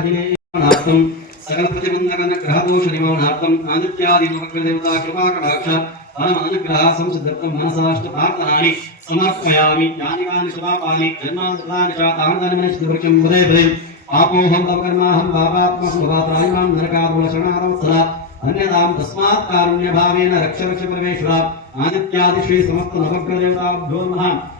वाहिनेनाथम सकल प्रतिबंधकन ग्रहदोष निवारणार्थम आदित्यादि नवग्रदेवता कृपाकटाक्ष अनुग्रह संसिद्धत्वं मनसाष्ट प्रार्थनानि समर्पयामि यानि वानि शुभापानि जन्मासृतानि च तानि तानि मनुष्यवृक्षं हृदय हृदय पापोऽहं तपकर्माहं पापात्मस्वभात्रायिमां नरकादुलशरणारवत्सरा अन्यतां तस्मात् कारुण्यभावेन रक्ष रक्ष परमेश्वर आदित्यादिश्री समस्त नवग्रदेवताभ्यो नमः।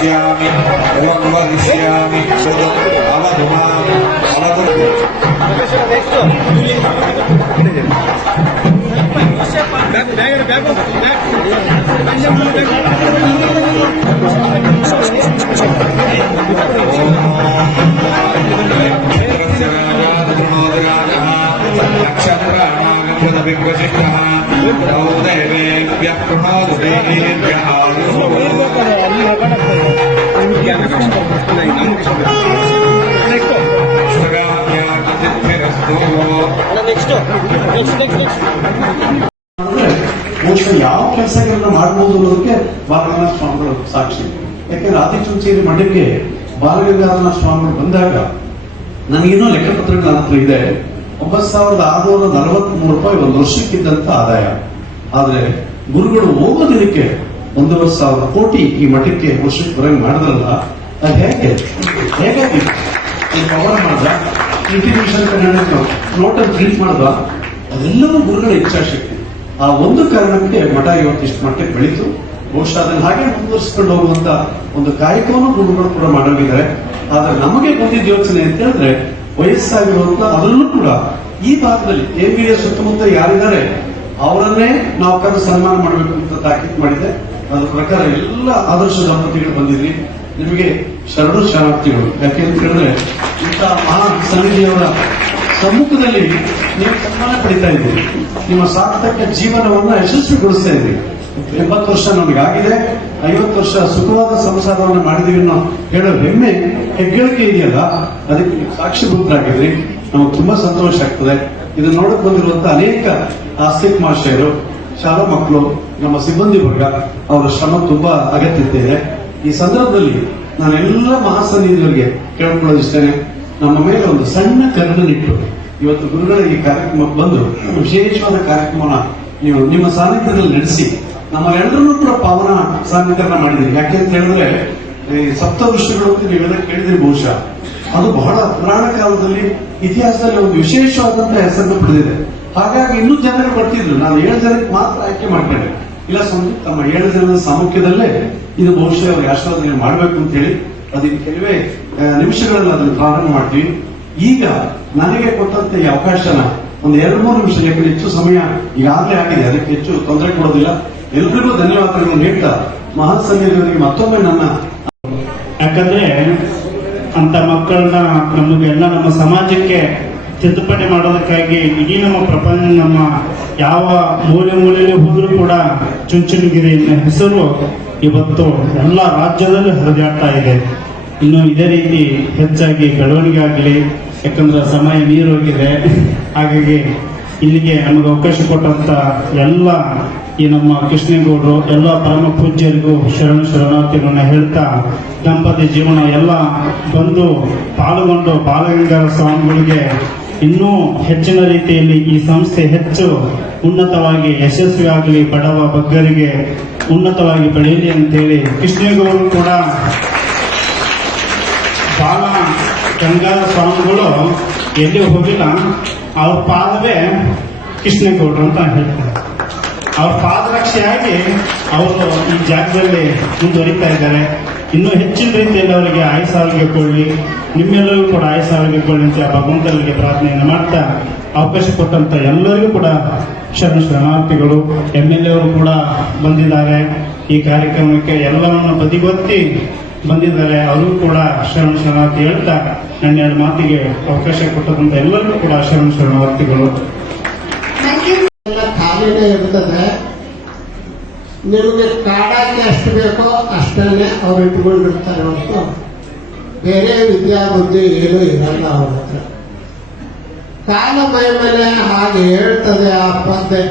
শ্যামি এবং শ্যামি আমাদের ಬಹುಶಃ ಯಾವ ಕೆಲಸಗಳನ್ನ ಮಾಡಬಹುದು ಅನ್ನೋದಕ್ಕೆ ಬಾಲಗಂಗಾ ಸ್ವಾಮಿಗಳು ಸಾಕ್ಷಿ. ಯಾಕಂದ್ರೆ ಆದಿಚುಂಚೇರಿ ಮಠಕ್ಕೆ ಬಾಲಗಂಗಾಧರ ಸ್ವಾಮಿಗಳು ಬಂದಾಗ ನನಗಿನ್ನೂ ಲೆಕ್ಕಪತ್ರಗಳ ಹತ್ರ ಇದೆ. ಒಂಬತ್ತು ಸಾವಿರದ ಆರುನೂರ ನಲವತ್ಮೂರು ರೂಪಾಯಿ ಒಂದು ವರ್ಷಕ್ಕಿದ್ದಂತ ಆದಾಯ. ಆದ್ರೆ ಗುರುಗಳು ಹೋಗೋ ದಿನಕ್ಕೆ ಒಂದೂವರೆ ಸಾವಿರ ಕೋಟಿ ಈ ಮಠಕ್ಕೆ ವರ್ಷಕ್ಕೆ ಬರಂಗ್ ಮಾಡಿದ್ರಲ್ಲ, ಅದು ಹೇಗೆ? ಹೇಗಾಗಿ ಮಾಡ್ದ? ಇಂಟಿಗ್ರೇಷನ್ ನೋಟಲ್ಲಿ ಪ್ರಿಂಟ್ ಮಾಡ್ದ ಅದೆಲ್ಲವೂ ಗುರುಗಳ ಇಚ್ಛಾಶಕ್ತಿ. ಆ ಒಂದು ಕಾರಣಕ್ಕೆ ಮಠ ಇವತ್ತು ಇಷ್ಟು ಮಟ್ಟಕ್ಕೆ ಬೆಳೀತು. ಬಹುಶಃ ಅದನ್ನು ಹಾಗೆ ಮುಂದುವರಿಸಿಕೊಂಡು ಹೋಗುವಂತ ಒಂದು ಕಾಯಕವನ್ನು ಗುರುಗಳು ಕೂಡ ಮಾಡೋಗಿದ್ದಾರೆ ಆದ್ರೆ ನಮಗೆ ಬಂದಿದ್ದ ಯೋಚನೆ ಅಂತ ಹೇಳಿದ್ರೆ, ವಯಸ್ಸಾಗಿರುವಂತ ಅದರಲ್ಲೂ ಕೂಡ ಈ ಭಾಗದಲ್ಲಿ ಎ ಸುತ್ತಮುತ್ತ ಯಾರಿದ್ದಾರೆ, ಅವರನ್ನೇ ನಾವು ಕರೆದು ಸನ್ಮಾನ ಮಾಡಬೇಕು ಅಂತ ತಾಕೀತು ಮಾಡಿದೆ ಅದ್ರ ಪ್ರಕಾರ ಎಲ್ಲ ಆದರ್ಶ ದಂಪತಿಗಳು ಬಂದಿದ್ರಿ. ನಿಮಗೆ ಶರಣು ಶರಣಾರ್ಥಿಗಳು ಯಾಕೆ ಅಂತ ಹೇಳಿದ್ರೆ ಇಂಥ ಮಹಾ ಸನ್ನಿಧಿಯವರ ಸಮ್ಮುಖದಲ್ಲಿ ನೀವು ಸನ್ಮಾನ ಪಡಿತಾ ಇದ್ದೀರಿ. ನಿಮ್ಮ ಸಾರ್ಥಕ ಜೀವನವನ್ನ ಯಶಸ್ವಿಗೊಳಿಸ್ತಾ ಇದ್ದೀರಿ. ಎಂಬತ್ತು ವರ್ಷ ನಮಗಾಗಿದೆ ಐವತ್ತು ವರ್ಷ ಸುಖವಾದ ಸಂಸಾರವನ್ನು ಮಾಡಿದೀವಿ ಅನ್ನೋ ಹೇಳೋ ಹೆಮ್ಮೆ ಹೆಗ್ಗಳಿಕೆ ಇದೆಯಲ್ಲ, ಅದಕ್ಕೆ ನೀವು ಸಾಕ್ಷಿಭೂತರಾಗಿದ್ರಿ. ನಮಗೆ ತುಂಬಾ ಸಂತೋಷ ಆಗ್ತದೆ. ಇದನ್ನ ನೋಡಕ್ ಬಂದಿರುವಂತ ಅನೇಕ ಆಸ್ತಿಕ್ ಮಾಸ್ಟರ್ ಶಾಲಾ ಮಕ್ಕಳು, ನಮ್ಮ ಸಿಬ್ಬಂದಿ ವರ್ಗ, ಅವರ ಶ್ರಮ ತುಂಬಾ ಅಗತ್ಯತೆ ಇದೆ. ಈ ಸಂದರ್ಭದಲ್ಲಿ ನಾನು ಎಲ್ಲ ಮಹಾಸನ್ನಿಧಿಗಳಿಗೆ ಕೇಳ್ಕೊಳ್ಳೋದಿಷ್ಟೇನೆ. ನಮ್ಮ ಮೇಲೆ ಒಂದು ಸಣ್ಣ ಕರುಣನಿಟ್ಟು ಇವತ್ತು ಗುರುಗಳ ಈ ಕಾರ್ಯಕ್ರಮಕ್ಕೆ ಬಂದು ವಿಶೇಷವಾದ ಕಾರ್ಯಕ್ರಮನ ನೀವು ನಿಮ್ಮ ಸಾನ್ನಿಧ್ಯದಲ್ಲಿ ನಡೆಸಿ. ನಮ್ಮೆಲ್ಲರನ್ನೂ ಕೂಡ ಪಾವನ ಸಾನ್ನಿಧ್ಯನ ಮಾಡಿದ್ದೀರಿ ಯಾಕೆ ಅಂತ ಹೇಳಿದ್ರೆ, ಈ ಸಪ್ತ ಋಷಿಗಳು ನೀವೆಲ್ಲ ಕೇಳಿದ್ರಿ ಬಹುಶಃ. ಅದು ಬಹಳ ಪುರಾಣ ಕಾಲದಲ್ಲಿ ಇತಿಹಾಸದಲ್ಲಿ ಒಂದು ವಿಶೇಷವಾದಂತಹ ಹೆಸರನ್ನು ಪಡೆದಿದೆ. ಹಾಗಾಗಿ ಇನ್ನೂ ಜನರು ಬರ್ತಿದ್ರು. ನಾನು ಏಳು ಜನಕ್ಕೆ ಮಾತ್ರ ಆಯ್ಕೆ ಮಾಡ್ಕೊಂಡೆ ಇಲ್ಲ ಸ್ವಾಮಿ, ತಮ್ಮ ಏಳು ದಿನದ ಸಾಮುಖ್ಯದಲ್ಲೇ ಇದು ಬಹುಶಃ ಅವ್ರಿಗೆ ಆಶೀರ್ವಾದನೆ ಮಾಡಬೇಕು ಅಂತ ಹೇಳಿ ಅದಕ್ಕೆ ಕೆಲವೇ ನಿಮಿಷಗಳನ್ನು ನಿಮಿಷಗಳಲ್ಲಿ ಅದನ್ನು ಪ್ರಾರಂಭ ಮಾಡ್ತೀವಿ. ಈಗ ನನಗೆ ಕೊಟ್ಟಂತ ಈ ಅವಕಾಶನ ಒಂದು ಎರಡು ಮೂರು ನಿಮಿಷ ಯಾಕಂದ್ರೆ ಹೆಚ್ಚು ಸಮಯ ಈಗಾಗಲೇ ಆಗಿದೆ, ಅದಕ್ಕೆ ಹೆಚ್ಚು ತೊಂದರೆ ಕೊಡೋದಿಲ್ಲ. ಎಲ್ರಿಗೂ ಧನ್ಯವಾದಗಳನ್ನು ನೀಡ್ತಾ ಮಹಾಸನ್ನಿಧಿಯವರಿಗೆ ಮತ್ತೊಮ್ಮೆ ನನ್ನ ಯಾಕಂದ್ರೆ ಅಂತ ಮಕ್ಕಳನ್ನ ನಮಗೆಲ್ಲ ನಮ್ಮ ಸಮಾಜಕ್ಕೆ ತಿದ್ದುಪಡಿ ಮಾಡೋದಕ್ಕಾಗಿ ಇಡೀ ನಮ್ಮ ಪ್ರಪಂಚ, ನಮ್ಮ ಯಾವ ಮೂಲೆ ಮೂಲೆಯಲ್ಲಿ ಹೋದರೂ ಕೂಡ ಚುಂಚನಗಿರಿ ಹೆಸರು ಇವತ್ತು ಎಲ್ಲ ರಾಜ್ಯದಲ್ಲೂ ಹರಿದಾಡ್ತಾ ಇದೆ. ಇನ್ನು ಇದೇ ರೀತಿ ಹೆಚ್ಚಾಗಿ ಬೆಳವಣಿಗೆ ಆಗಲಿ, ಯಾಕಂದ್ರೆ ಸಮಯ ಮೀರೋಗಿದೆ ಹಾಗಾಗಿ ಇಲ್ಲಿಗೆ ನಮಗೆ ಅವಕಾಶ ಕೊಟ್ಟಂತ ಎಲ್ಲ ಈ ನಮ್ಮ ಕೃಷ್ಣೇಗೌಡರು, ಎಲ್ಲ ಪರಮ ಪೂಜ್ಯರಿಗೂ ಶರಣ ಶರಣಾರ್ಥಿಗಳನ್ನ ಹೇಳ್ತಾ ದಂಪತಿ ಜೀವನ ಎಲ್ಲ ಬಂದು ಪಾಲ್ಗೊಂಡು ಬಾಲಗಂಗಾಧರ ಸ್ವಾಮಿಗಳಿಗೆ ಇನ್ನೂ ಹೆಚ್ಚಿನ ರೀತಿಯಲ್ಲಿ ಈ ಸಂಸ್ಥೆ ಹೆಚ್ಚು ಉನ್ನತವಾಗಿ ಯಶಸ್ವಿಯಾಗಲಿ, ಬಡವ ಬಗ್ಗರಿಗೆ ಉನ್ನತವಾಗಿ ಬೆಳೆಯಲಿ ಅಂತೇಳಿ ಕೃಷ್ಣೇಗೌಡರು ಕೂಡ ಬಾಲ ಗಂಗಾಧರ ಸ್ವಾಮಿಗಳು ಎಲ್ಲಿ ಹೋಗಿಲ್ಲ, ಅವ್ರ ಪಾದವೇ ಕೃಷ್ಣೇಗೌಡರು ಅಂತ ಹೇಳ್ತಾರೆ. ಅವ್ರ ಪಾದರಕ್ಷೆಯಾಗಿ ಅವರು ಈ ಜಾಗದಲ್ಲಿ ಮುಂದುವರಿತಾ ಇದ್ದಾರೆ. ಇನ್ನೂ ಹೆಚ್ಚಿನ ರೀತಿಯಲ್ಲಿ ಅವರಿಗೆ ಆಯುಸಾರಿಗೆ ಕೊಳ್ಳಿ ನಿಮ್ಮೆಲ್ಲರಿಗೂ ಕೂಡ ಆಯಸ ಕೊಳ್ಳಿ ಅಂತ ಭಗವಂತನಿಗೆ ಪ್ರಾರ್ಥನೆಯನ್ನು ಮಾಡ್ತಾ ಅವಕಾಶ ಕೊಟ್ಟಂತ ಎಲ್ಲರಿಗೂ ಕೂಡ ಶರಣ ಶರಣಾರ್ಥಿಗಳು ಎಂ ಎಲ್ ಎ ಅವರು ಕೂಡ ಬಂದಿದ್ದಾರೆ. ಈ ಕಾರ್ಯಕ್ರಮಕ್ಕೆ ಎಲ್ಲವನ್ನು ಬದಿಗೊತ್ತಿ ಬಂದಿದ್ದಾರೆ. ಅವರು ಕೂಡ ಶರಣ ಶರಣಾರ್ಥಿ ಹೇಳ್ತಾ ನನ್ನ ಎರಡು ಮಾತಿಗೆ ಅವಕಾಶ ಕೊಟ್ಟಂತ ಎಲ್ಲರಿಗೂ ಕೂಡ ಶರಣ ಶರಣಾರ್ಥಿಗಳು. ಎಲ್ಲ ಖಾಲಿನೇ ಇರ್ತದೆ. ನಿಮಗೆ ಕಾಡಾಗಿ ಎಷ್ಟು ಬೇಕೋ ಅಷ್ಟನ್ನೇ ಅವ್ರು ಇಟ್ಕೊಂಡಿರ್ತಾರೆ ಹೊರತು. ಬೇರೆ ವಿದ್ಯಾಬುದ್ಧಿ ಏನು ಇರಲ್ಲ ಅವ್ರ ಹತ್ರ. ಕಾಲ ಮೈಮೇಲೆ ಹಾಗೆ ಹೇಳ್ತದೆ ಆ ಪದ್ಯ.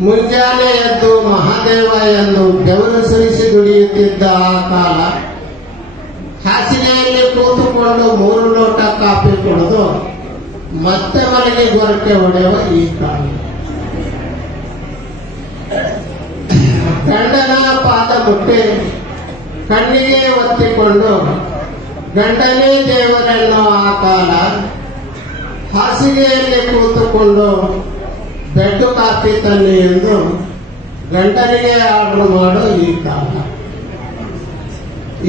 ಮುಂಜಾನೆ ಎದ್ದು ಮಹಾದೇವ ಎಂದು ಬೆವರು ಸುರಿಸಿ ದುಡಿಯುತ್ತಿದ್ದ ಆ ಕಾಲ, ಹಾಸಿಗೆಯಲ್ಲಿ ಕೂತುಕೊಂಡು ಮೂರು ಲೋಟ ಕಾಫಿ ಕುಡಿದು ಮತ್ತೆ ಮನೆಗೆ ಗೊರಕೆ ಹೊಡೆಯುವ ಈ ಕಾಲ. ಗಂಡನ ಪಾದ ಮುಟ್ಟಿ ಕಣ್ಣಿಗೆ ಒತ್ತಿಕೊಂಡು ಗಂಡನೇ ದೇವರೆನ್ನೋ ಆ ಕಾಲ ಹಾಸಿಗೆಯಲ್ಲಿ ಕೂತುಕೊಂಡು ಬೆಡ್ಡು ಕಾಫಿ ತನ್ನಿ ಎಂದು ಗಂಡನಿಗೆ ಆರ್ಡರ್ ಮಾಡೋ ಈ ಕಾಲ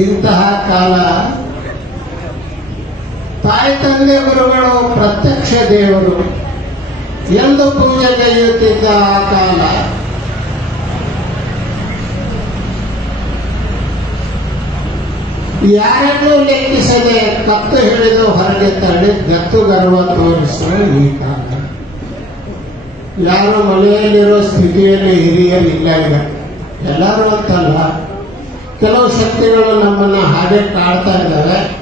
ಇಂತಹ ಕಾಲ ತಾಯಿ ತಂದೆ ಗುರುಗಳು ಪ್ರತ್ಯಕ್ಷ ದೇವರು ಎಂದು ಪೂಜೆಗೈಯುತ್ತಿದ್ದ ಆ ಕಾಲ ಯಾರನ್ನೂ ಲೆಕ್ಕಿಸದೆ ತಪ್ಪು ಹಿಡಿದು ಹೊರಗೆ ತರಲಿ ಗತ್ತು ಗರ್ವ ತೋರಿಸುವ ಈ ಕಾಲ ಯಾರು ಮನೆಯಲ್ಲಿರೋ ಸ್ಥಿತಿಯಲ್ಲಿ ಹಿರಿಯರಿಲ್ಲ ಈಗ. ಎಲ್ಲರೂ ಅಂತಲ್ಲ. ಕೆಲವು ಶಕ್ತಿಗಳು ನಮ್ಮನ್ನ ಹಾಗೆ ಕಾಡ್ತಾ ಇದ್ದಾವೆ.